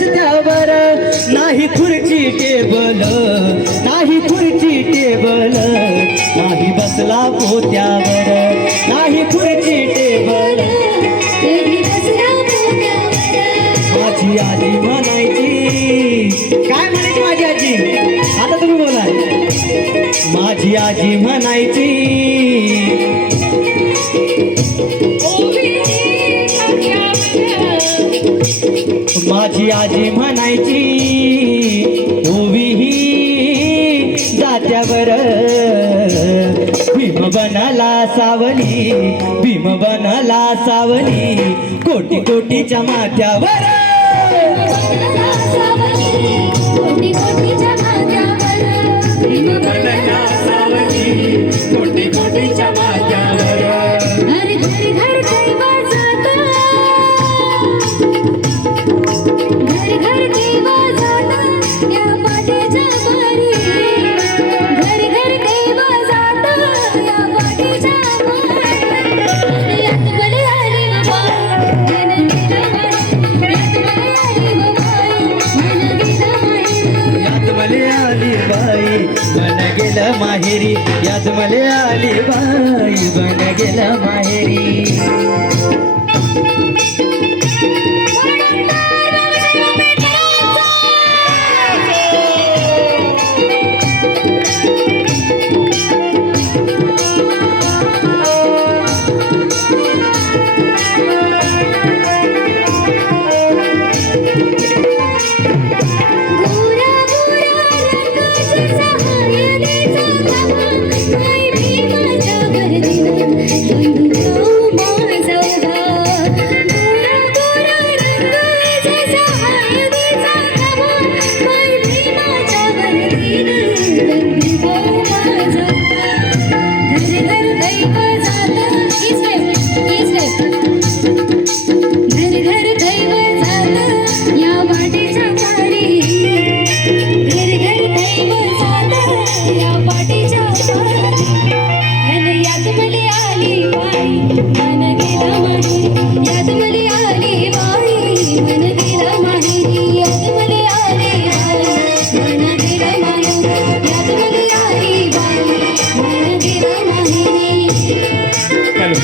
रस्त्यावर नाही खुर्ची टेबल, नाही खुर्ची टेबल, नाही बसला पोत्यावर, नाही खुर्ची टेबल, माझी आजी म्हणायची. काय म्हणायची माझी आजी? आता तुम्ही बोला. माझी आजी म्हणायची, माझी आजी म्हणायची, ओवी ही जात्यावर भीम बनला सावली, भीम बनला सावली, कोटी कोटीच्या माथ्यावर, कोटी कोटीच्या माथ्यावर, भीम बनला सावली, कोटी कोटीच्या माथ्यावर. घर घर घर देवा जाता, घर घर देवा जाता या पाठीच्या मारी, घर घर देवा जाता या पाठीच्या मारी. यात मला आली बाबा मन गेला माहेरी, यात मला आली बाई मन गेला माहेरी, याद मले आली बाई बन गेला माहेरी.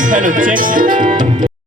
Hello, check.